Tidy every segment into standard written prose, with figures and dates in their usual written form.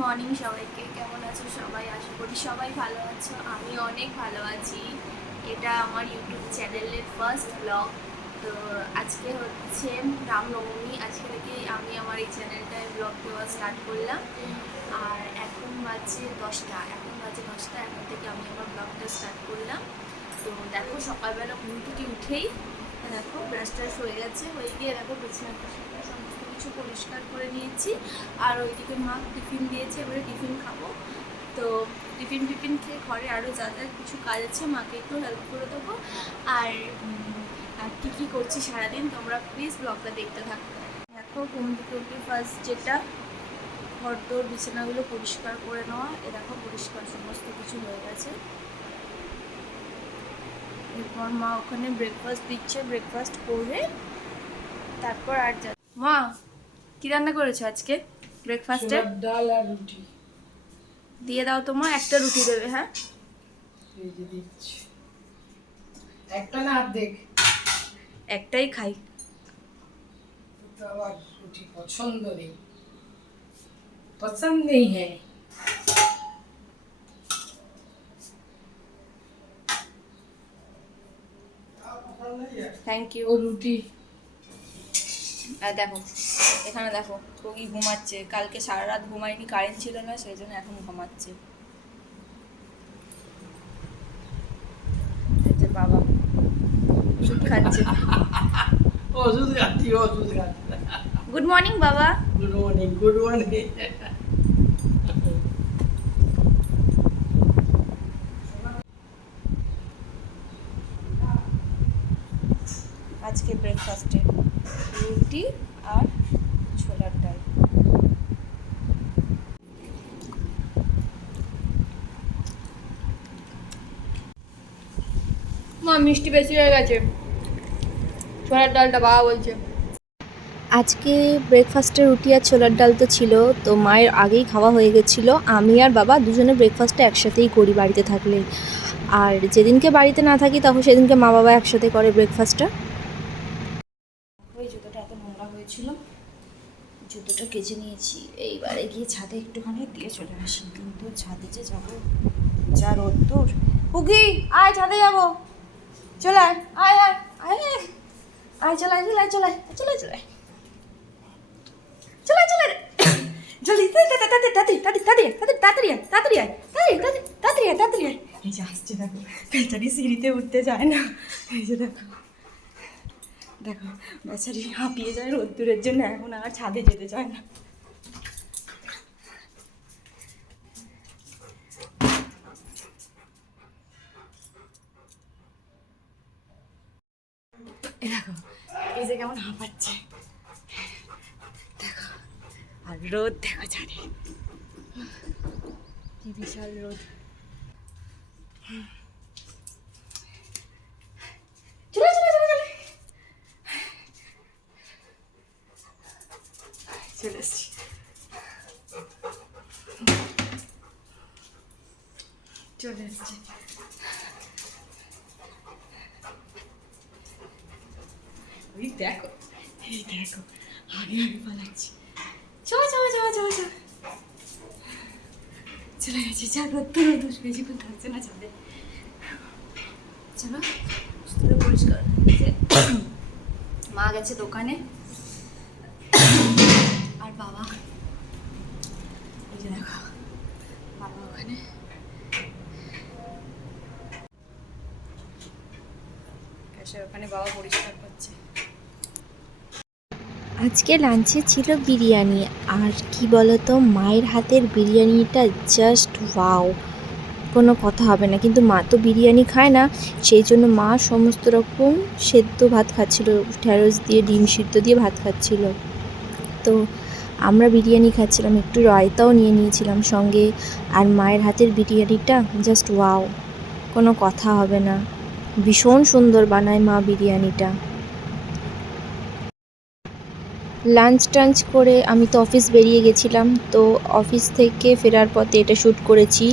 Morning সবাইকে। কেমন আছো সবাই? আশা করি সবাই ভালো আছো। আমি অনেক ভালো আছি। এটা আমার ইউটিউব চ্যানেলের ফার্স্ট ব্লগ। তো আজকে হচ্ছে রামনবমী। আজকে থেকে আমি আমার এই চ্যানেলটায় ব্লগ দেওয়া স্টার্ট করলাম। আর এখন বাজে 10টা। এখন থেকে আমি আমার ব্লগটা স্টার্ট করলাম। তো দেখো সকালবেলা ঘুম থেকে উঠেই দেখো ব্রাশ ট্রাশ হয়ে গেছে, হয়ে গিয়ে দেখো বিছানাটা সমস্ত কিছু পরিষ্কার করে নিয়েছি। আর ওইদিকে মা টিফিন দিয়েছে, এবারে টিফিন খাবো। তো টিফিন খেয়ে ঘরে আরও যা যা কিছু কাজ আছে মাকে একটু হেল্প করে দেবো। আর কী কী করছি সারাদিন তোমরা প্লিজ ব্লগটা দেখতে থাকো। দেখো ঘুম থেকে উঠে ফার্স্ট যেটা ঘর দোর বিছানাগুলো পরিষ্কার করে নেওয়া। এ দেখো পরিষ্কার সমস্ত কিছু হয়ে গেছে। এরপর মা ওখানে ব্রেকফাস্ট দিচ্ছে, ব্রেকফাস্ট করে তারপর আর যা। মা কি রান্না করেছো আজকে ব্রেকফাস্টে? ডাল আর রুটি দিয়ে দাও তো মা, একটা রুটি দেবে। হ্যাঁ এই যে দিচ্ছি, একটা না অর্ধেক, একটাই খাই। তো আবার রুটি পছন্দ নেই, পছন্দ নেই হ্যাঁ। Thank you. ও রুটি দেখো এখানে দেখো কোকি ঘুমাচ্ছে, কালকে সারা রাত ঘুমায়নি, কারেন্ট ছিল না, সেই জন্য এখন ঘুমাচ্ছে। এই যে বাবা ওষুধ খাচ্ছে। ওষুধ খাচ্ছি। গুড মর্নিং বাবা। Good morning. আজকে ব্রেকফাস্টে রুটি আর ছোলার ডাল। মা মিষ্টি বেশি হয়ে গেছে, ছোলার ডালটা বাবা বলছে। আজকে ব্রেকফাস্টে রুটি আর ছোলার ডাল তো ছিল, তো মায়ের আগেই খাওয়া হয়ে গেছিলো। আমি আর বাবা দুজনে ব্রেকফাস্টটা একসাথেই করি বাড়িতে থাকলে। আর যেদিনকে বাড়িতে না থাকি তখন সেদিনকে মা বাবা একসাথে করে ব্রেকফাস্টটা। ওই জুতোটা এত নোংরা হয়েছিল, জুতোটা কেচে নিয়েছি। এইবারে গিয়ে ছাদে একটুখানি দিয়ে চলে আসি। কিন্তু ছাদে যে যাবো, যা রোদ্দুর। হুগি আয়, ছাদে যাবো, চলে আয় আয় আয় আয় আয়, চলে আয় চলে আয় চলে আয় চলে আয় চলে আয় চলে আয় চলে আয় জলদি তাড়াতাড়ি তাড়াতাড়ি তাড়াতাড়ি তাড়াতাড়ি তাড়াতাড়ি আয় তাড়াতাড়ি তাড়াতাড়ি আয় তাড়াতাড়ি আয়। এই যে আসছে দেখো, বেচারি সিঁড়িতে উঠতে যায় না। এই যে দেখো দেখো বেচারি হাঁপিয়ে যায় রোদ্দুরের জন্য, এখন আর ছাদে যেতে চায় না। দেখো এই যে কেমন হাঁপাচ্ছে, দেখো। আর রোদ দেখো ছাদে, কি বিশাল রোদ। চলে চলে চলে চলে চলে এসছি। চলে এসছি। ওই দেখো, এই দেখো আগে আগে পালাচ্ছি। চলো চলো চলো চলো চলো চলে গেছি। যা রোদ্দুর রোদ্দুর, বেশিক্ষণ থাকছে না ছাদে। চলো পরিষ্কার। মা গেছে দোকানে, আর বাবা এই যে দেখো বাবা ওখানে। গ্যাসের ওখানে বাবা পরিষ্কার করছে। আজকে লাঞ্চে ছিল বিরিয়ানি। আর কি বলতো, মায়ের হাতের বিরিয়ানিটা জাস্ট ওয়াও, কোনো কথা হবে না। কিন্তু মা তো বিরিয়ানি খায় না, সেই জন্য মা সমস্ত রকম সেদ্ধ ভাত খাচ্ছিল, ঢ্যাঁড়স দিয়ে ডিম সিদ্ধ দিয়ে ভাত খাচ্ছিল। তো আমরা বিরিয়ানি খাচ্ছিলাম, একটু রায়তাও নিয়ে নিয়েছিলাম সঙ্গে। আর মায়ের হাতের বিরিয়ানিটা জাস্ট ওয়াও, কোনো কথা হবে না। ভীষণ সুন্দর বানায় মা বিরিয়ানিটা। লাঞ্চ টাঞ্চ করে আমি তো অফিস বেরিয়ে গেছিলাম। তো অফিস থেকে ফেরার পথে এটা শ্যুট করেছি।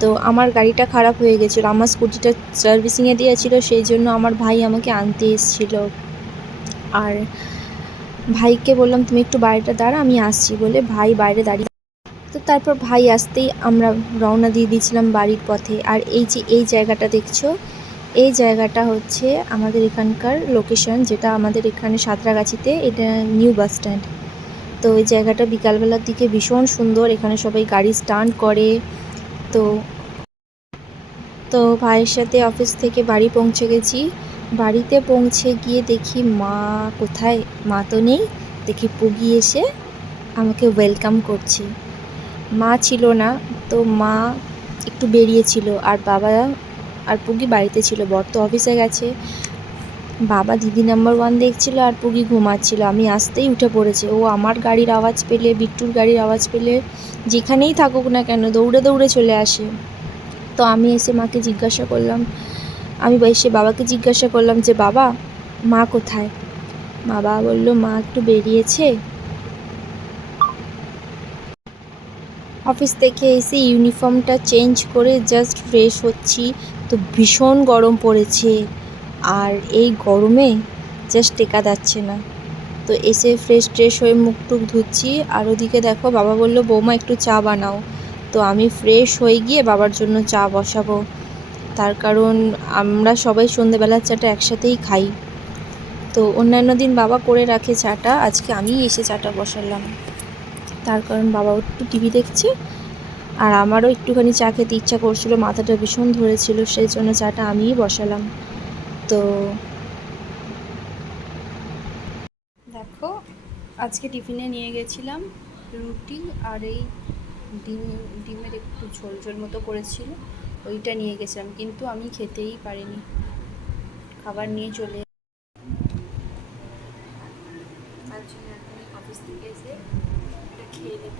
তো আমার গাড়িটা খারাপ হয়ে গেছিলো, আমার স্কুটিটা সার্ভিসিংয়ে দিয়েছিল, সেই জন্য আমার ভাই আমাকে আনতে এসেছিলো। আর ভাইকে বললাম তুমি একটু বাইরেটা দাঁড়া, আমি আসছি বলে ভাই বাইরে দাঁড়িয়ে। তো তারপর ভাই আসতেই আমরা রওনা দিয়ে দিয়েছিলাম বাড়ির পথে। আর এই যে এই জায়গাটা দেখছো, এই জায়গাটা হচ্ছে আমাদের এখানকার লোকেশন, যেটা আমাদের এখানে সাঁতরাগাছিতে, এটা নিউ বাস স্ট্যান্ড। তো এই জায়গাটা বিকালবেলার দিকে ভীষণ সুন্দর, এখানে সবাই গাড়ি স্ট্যান্ড করে। তো তো ভাইয়ের সাথে অফিস থেকে বাড়ি পৌঁছে গেছি। বাড়িতে পৌঁছে গিয়ে দেখি মা কোথায়, মা তো নেই। দেখি পুগি এসে আমাকে ওয়েলকাম করছে। মা ছিল না, তো মা একটু বেরিয়েছিল, আর বাবা আর পুগি বাড়িতে ছিল। বর তো অফিসে গেছে। বাবা দিদি নাম্বার 1 দেখছিল, আর পুগি ঘুমাচ্ছিল। আমি আসতেই উঠে পড়েছে। ও আমার গাড়ির আওয়াজ পেলে, বিট্টুর গাড়ির আওয়াজ পেলে, যেখানেই থাকুক না কেন দৌড়ে দৌড়ে চলে আসে। তো আমি এসে মাকে জিজ্ঞাসা করলাম, আমি এসে বাবাকে জিজ্ঞাসা করলাম যে বাবা, মা কোথায়? বাবা বলল মা একটু বেরিয়েছে। অফিস থেকে এসে ইউনিফর্মটা চেঞ্জ করে জাস্ট ফ্রেশ হচ্ছি, তো ভীষণ গরম পড়েছে। আর এই গরমে জাস্ট টেকা যাচ্ছে না। তো এসে ফ্রেশ হয়ে মুখ টুক ধুচ্ছি। আর ওদিকে দেখো বাবা বলল বৌমা একটু চা বানাও। তো আমি ফ্রেশ হয়ে গিয়ে বাবার জন্য চা বসাবো। তার কারণ আমরা সবাই সন্ধেবেলার চাটা একসাথেই খাই। তো অন্যান্য দিন বাবা করে রাখে চাটা, আজকে আমিই এসে চাটা বসালাম। তার কারণ বাবা একটু টিভি দেখছে, আর আমারও একটুখানি চা খেতে ইচ্ছা করছিল, মাথাটা ভীষণ ধরেছিল, সেই জন্য চাটা আমিই বসালাম। তো দেখো, আজকে টিফিনে নিয়ে গেছিলাম রুটি আর এই ডিমের একটু ঝোল ঝোল মতো করেছিল, ওইটা নিয়ে গেছিলাম, কিন্তু আমি খেতেই পারিনি। খাবার নিয়ে চলে তার জন্য এখন অফিস থেকে এসে এটা খেয়ে নেব।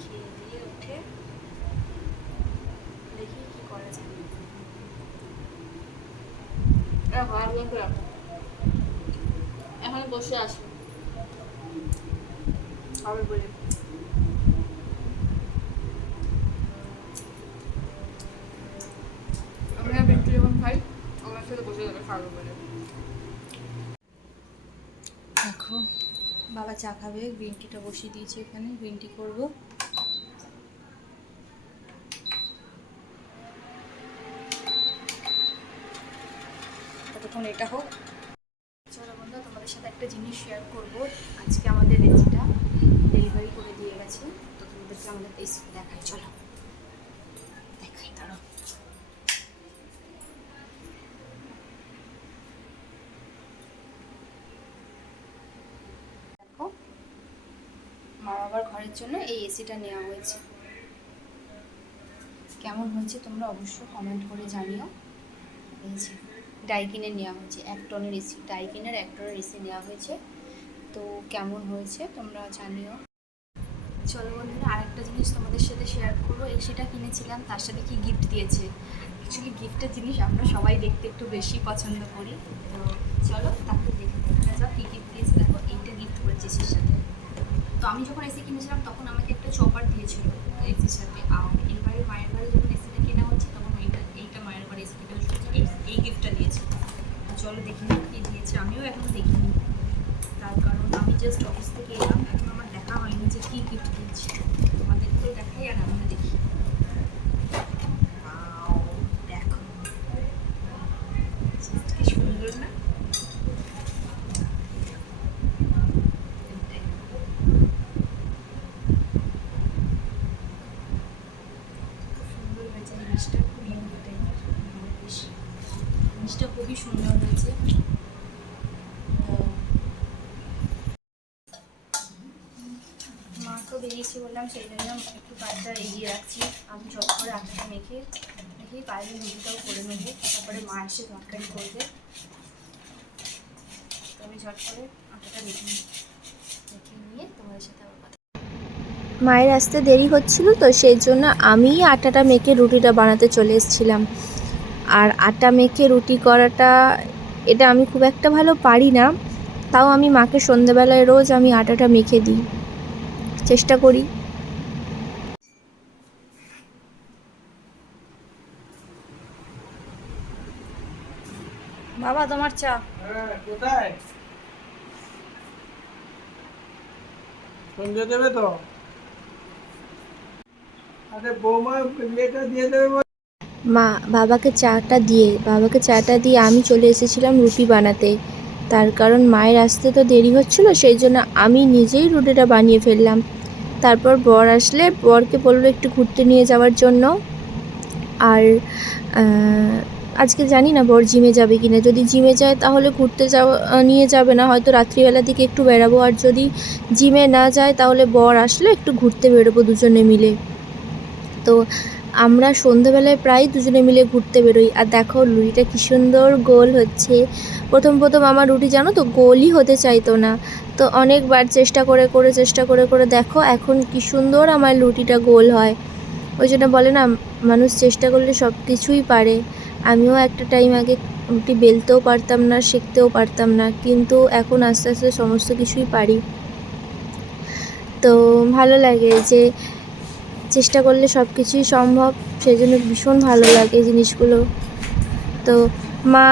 খেয়ে দিয়ে উঠে দেখি কি করা যায়। এখন বসে আসো হবে বলে আমরা বিট্টু যখন খাই আমার সাথে বসে যাবে খাবো বলে। দেখো বাবা চা খাবে, গ্রিন টিটা বসিয়ে দিয়েছে এখানে, গ্রিন টি করবো। ততক্ষণ এটা হোক। চলো বন্ধু, তোমাদের সাথে একটা জিনিস শেয়ার করবো। আজকে আমাদের এসিটা ডেলিভারি করে দিয়ে গেছে, তো তোমাদেরকে আমাদের এসি দেখাই। চলো দেখাই, দাঁড়াও। দেখো, মা বাবার ঘরের জন্য এই এসিটা নেওয়া হয়েছে। কেমন হয়েছে তোমরা অবশ্যই কমেন্ট করে জানিও। এই যে ডাইকিনের নেওয়া হয়েছে, 1 টনের এসি, ডাইকিনের 1 টনের এসি নেওয়া হয়েছে। তো কেমন হয়েছে তোমরা জানিও। চলো বন্ধুরা, আরেকটা জিনিস তোমাদের সাথে শেয়ার করবো। এসিটা কিনেছিলাম, তার সাথে কি গিফট দিয়েছে। অ্যাকচুয়ালি গিফটের জিনিস আমরা সবাই দেখতে একটু বেশি পছন্দ করি। তো চলো তাকে দেখে যাও কী গিফট দিয়েছে। দেখো, এইটা গিফট করেছে এসির সাথে। তো আমি যখন এসি কিনেছিলাম তখন আমাকে একটা চপার দিয়েছিল এসির সাথে। আর এবারে মায়ের বাড়ি যখন এসিটা কেনা হচ্ছে তখন এইটা মায়ের বাড়ি এসি কেনা হচ্ছে, এই গিফটটা দিয়েছে। তো চলো দেখে নিই কী দিয়েছে, আমিও এখনও দেখিনি। তার কারণ আমি জাস্ট অফিস থেকে এলাম, এখন আমার দেখা হয়নি যে কী গিফট দিয়েছে। তোমাদেরকেও দেখাই আর আমিও দেখি। দেখো কি সুন্দর না? জিনিসটা খুবই সুন্দর হয়েছে। মা তো বেরিয়েছি বললাম, সেই জন্য একটু কাজটা এগিয়ে রাখছি। আমি ঝট করে আটাটা মেখে দেখি বাইরে রুটিটাও করে নেবো, তারপরে মা এসে তরকারি করবে। তো আমি ঝট করে আটাটা মেখে নিয়ে তোমাদের সাথে আবার কথা। মায়ের আসতে দেরি হচ্ছিল, তো সেই জন্য আমি আটাটা মেখে রুটিটা বানাতে চলে এসেছিলাম। আর আটা মেখে রুটি করাটা, এটা আমি খুব একটা ভালো পারি না, তাও আমি মাকে সন্ধ্যেবেলায় রোজ আমি আটাটা মেখে দিই, চেষ্টা করি। বাবা তোমার চা। কোথায় সন্ধ্যে দেবে তো? আরে বৌমা বিয়েটা দিয়ে দেবে বলে। বাবাকে চাটা দিয়ে আমি চলে এসেছিলাম রুটি বানাতে। তার কারণ মায়ের আসতে তো দেরি হচ্ছিলো, সেই জন্য আমি নিজেই রুটিটা বানিয়ে ফেললাম। তারপর বর আসলে বরকে বললো একটু ঘুরতে নিয়ে যাওয়ার জন্য। আর আজকে জানি না বর জিমে যাবে কি না। যদি জিমে যায় তাহলে ঘুরতে নিয়ে যাবে না, হয়তো রাত্রিবেলার দিকে একটু বেরাবো। আর যদি জিমে না যায় তাহলে বর আসলে একটু ঘুরতে বেরোবো দুজনে মিলে। তো আমরা সন্ধেবেলায় প্রায় দুজনে মিলে ঘুরতে বেরোই। আর দেখো রুটিটা কী সুন্দর গোল হচ্ছে। প্রথম আমার রুটি জানো তো গোলই হতে চাইতো না, তো অনেকবার চেষ্টা করে দেখো এখন কী সুন্দর আমার রুটিটা গোল হয়। ওই জন্য বলে না, মানুষ চেষ্টা করলে সব কিছুই পারে। আমিও একটা টাইম আগে রুটি বেলতেও পারতাম না, সেঁকতেও পারতাম না, কিন্তু এখন আস্তে আস্তে সমস্ত কিছুই পারি। তো ভালো লাগে যে চেষ্টা করলে সব কিছুই সম্ভব, সেই জন্য ভীষণ ভালো লাগে জিনিসগুলো। তো মা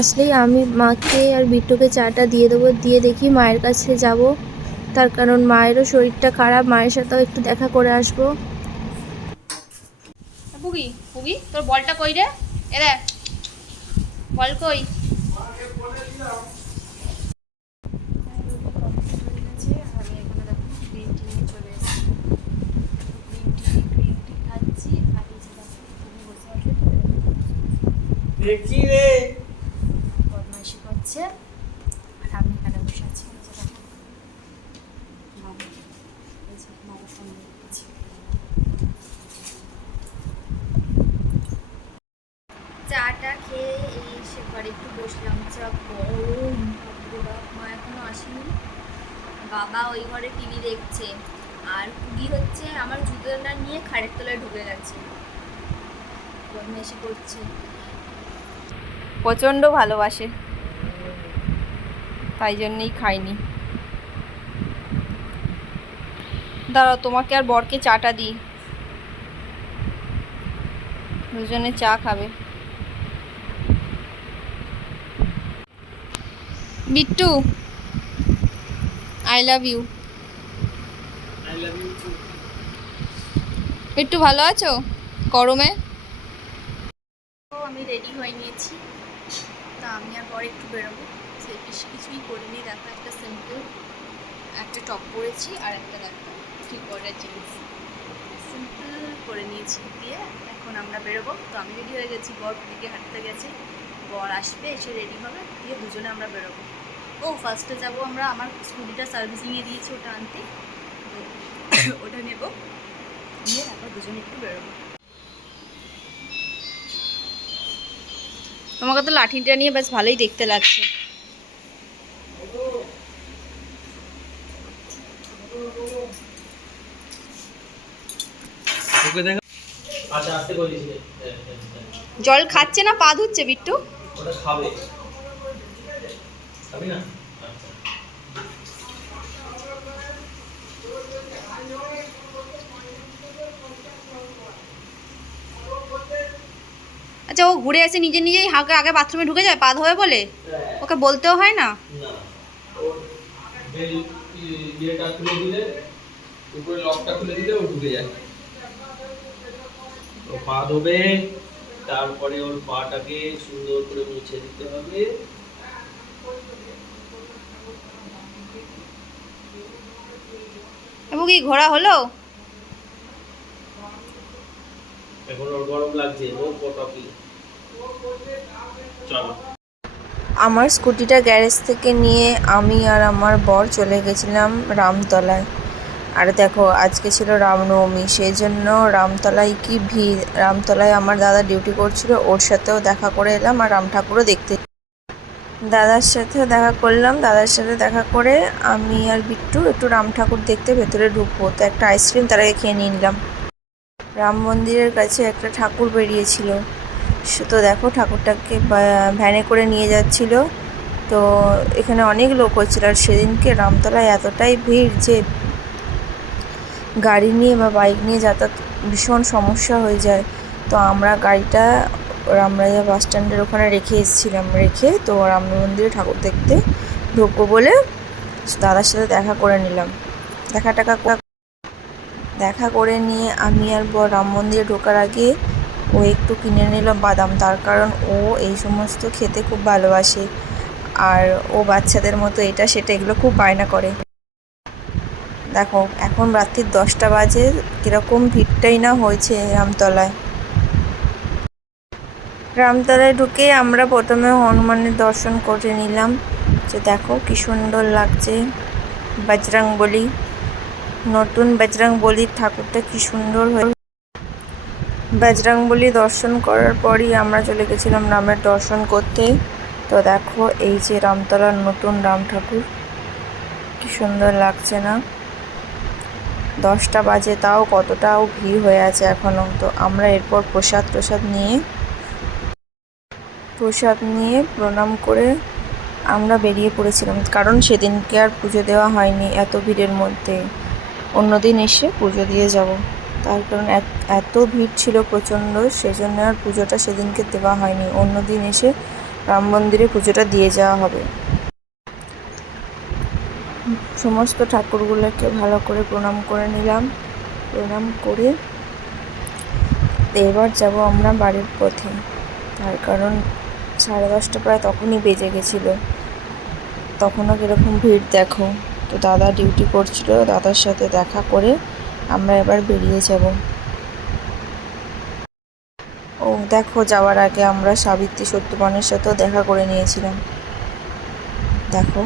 আসলেই আমি মাকে আর বিট্টুকে চাটা দিয়ে দেবো, দিয়ে দেখি মায়ের কাছে যাব। তার কারণ মায়েরও শরীরটা খারাপ, মায়ের সাথেও একটু দেখা করে আসবো। পুগি পুগি তোর বলটা কই রে? এ রে বল কই? দেখছি রে। বদমাইশি করছে আর আমি এখানে বসে আছি। চাটা খেয়ে এই এসে ঘরে একটু বসলাম। চা গরম, মা এখনো আসেনি। বাবা ওই ঘরে টিভি দেখছে, আর পুগি হচ্ছে আমার জুতোটা নিয়ে খাটের তলায় ঢুকে গেছে, বদমাইশি করছে। প্রচণ্ড ভালোবাসে, তাই জন্যই খাইনি। দাঁড়াও তোমাকে আর বরকে চাটা দিই, দুজনে চা খাবে। Bittu I love you. Bittu ভালো আছো গরমে? আমি রেডি হয়ে নিয়েছি, তা আমি আর পরে একটু বেরোবো। সেই বেশি কিছুই করিনি, দেখো একটা সিম্পল একটা টপ পরেছি আর একটা দেখো ঠিক পরের জিনিস সিম্পল করে নিয়েছি দিয়ে এখন আমরা বেরোবো। তো আমি রেডি হয়ে গেছি, বর দিকে হাঁটতে গেছে, বর আসবে এসে রেডি হবে, দিয়ে দুজনে আমরা বেরোবো। ও ফার্স্টে যাবো আমরা, আমার স্কুটিটা সার্ভিসিংয়ে দিয়েছি ওটা আনতে, তো ওটা নেবো, নিয়ে তারপর দুজনে একটু বেরোবো। তোমাকে তো লাঠিটা নিয়ে বেশ ভালোই দেখতে লাগছে। জল খাচ্ছে না, পা ধুচ্ছে বিট্টু। ওটা খাবে, খাবি না? আচ্ছা ও ঘুরে এসে নিজেই আগে বাথরুমে ঢুকে যায় পা ধোবে বলে, ওকে বলতেও হয় না? না, ওর ইয়েটা খুলে দিলে, উপরে লকটা খুলে দিলে ও ঢুকে যায়। ও পা ধোবে, তারপরে ওর পাটাকে সুন্দর করে মুছে দিতে হবে। এবং কি ঘোরা হলো? এখন ওর গরম লাগছে, ও পটাপি। চলো। আমার স্কুটিটা গ্যারেজ থেকে নিয়ে আমি আর আমার বর চলে গেছিলাম রামতলায়। আর দেখো আজকে ছিল রামনবমী, সেই জন্য রামতলায় কি ভিড়। রামতলায় আমার দাদা ডিউটি করছিল, ওর সাথেও দেখা করে এলাম, আর রাম ঠাকুরও দেখতে দাদার সাথেও দেখা করলাম। দাদার সাথে দেখা করে আমি আর বিট্টু একটু রাম ঠাকুর দেখতে ভেতরে ঢুকবো, তো একটা আইসক্রিম তার আগে খেয়ে নিয়ে নিলাম। রাম মন্দিরের কাছে একটা ঠাকুর বেরিয়েছিল, তো দেখো ঠাকুরটাকে ভ্যানে করে নিয়ে যাচ্ছিল। তো এখানে অনেক লোক হচ্ছিল, আর সেদিনকে রামতলায় এতটাই ভিড় যে গাড়ি নিয়ে বা বাইক নিয়ে যাতায়াত ভীষণ সমস্যা হয়ে যায়। তো আমরা গাড়িটা রামরাজা বাস স্ট্যান্ডের ওখানে রেখে এসেছিলাম, রেখে তো রাম মন্দিরে ঠাকুর দেখতে ঢুকবো বলে দাদার সাথে দেখা করে নিলাম। দেখা করে নিয়ে আমি আর বর রাম মন্দিরে ঢোকার আগে ও একটু কিনে নিল বাদাম, তার কারণ ও এই সমস্ত খেতে খুব ভালোবাসে আর ও বাচ্চাদের মতো এটা সেটা এগুলো খুব বায়না করে। দেখো এখন রাত্রির 10টা বাজে, কীরকম ভিড়টাই না হয়েছে রামতলায়। রামতলায় ঢুকে আমরা প্রথমে হনুমানের দর্শন করে নিলাম। যে দেখো কি সুন্দর লাগছে, বজরংবলী, নতুন বজরংবলীর ঠাকুরটা কি সুন্দর হয়ে। বজরংবলী দর্শন করার পরই আমরা চলে গেছিলাম রামের দর্শন করতে। তো দেখো এই যে রামতলার নতুন রাম ঠাকুর, কি সুন্দর লাগছে না? 10টা বাজে, তাও কতটাও ভিড় হয়ে আছে এখনও। তো আমরা এরপর প্রসাদ নিয়ে প্রণাম করে আমরা বেরিয়ে পড়েছিলাম, কারণ সেদিনকে আর পুজো দেওয়া হয়নি এত ভিড়ের মধ্যে। অন্যদিন এসে পুজো দিয়ে যাব, তার কারণ এত ভিড় ছিল প্রচণ্ড, সেজন্য আর পুজোটা সেদিনকে দেওয়া হয়নি। অন্যদিন এসে রাম মন্দিরে পুজোটা দিয়ে যাওয়া হবে। সমস্ত ঠাকুরগুলোকে ভালো করে প্রণাম করে নিলাম। প্রণাম করে এবার যাব আমরা বাড়ির পথে, তার কারণ 10:30 প্রায় তখনই বেজে গেছিলো। তখনও কীরকম ভিড় দেখো। তো দাদা ডিউটি করছিল, দাদার সাথে দেখা করে আমরা এবার বেরিয়ে যাব। ও দেখো, যাওয়ার আগে আমরা সাবিত্রী সত্যবানের সাথেও দেখা করে নিয়েছিলাম। দেখো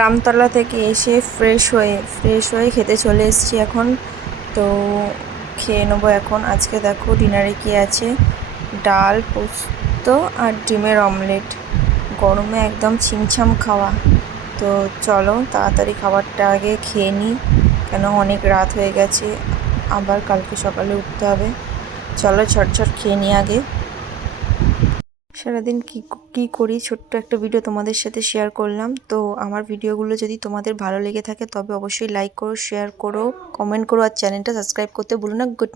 রামতলা থেকে এসে ফ্রেশ হয়ে খেতে চলে এসেছি এখন। তো খেয়ে নেবো এখন। আজকে দেখো ডিনারে কি আছে, ডাল, পোস্ত আর ডিমের অমলেট। গরমে একদম ছিমছাম খাওয়া। তো চলো তাড়াতাড়ি খাবারটা আগে খেয়ে নিই, কেন অনেক রাত হয়ে গেছে, আবার কালকে সকালে উঠতে হবে। চলো ঝটঝট খেয়ে নিই আগে। সারাদিন কী করি ছোট্ট একটা ভিডিও তোমাদের সাথে শেয়ার করলাম। তো আমার ভিডিওগুলো যদি তোমাদের ভালো লেগে থাকে তবে অবশ্যই লাইক করো, শেয়ার করো, কমেন্ট করো আর চ্যানেলটা সাবস্ক্রাইব করতে ভুলো না। গুড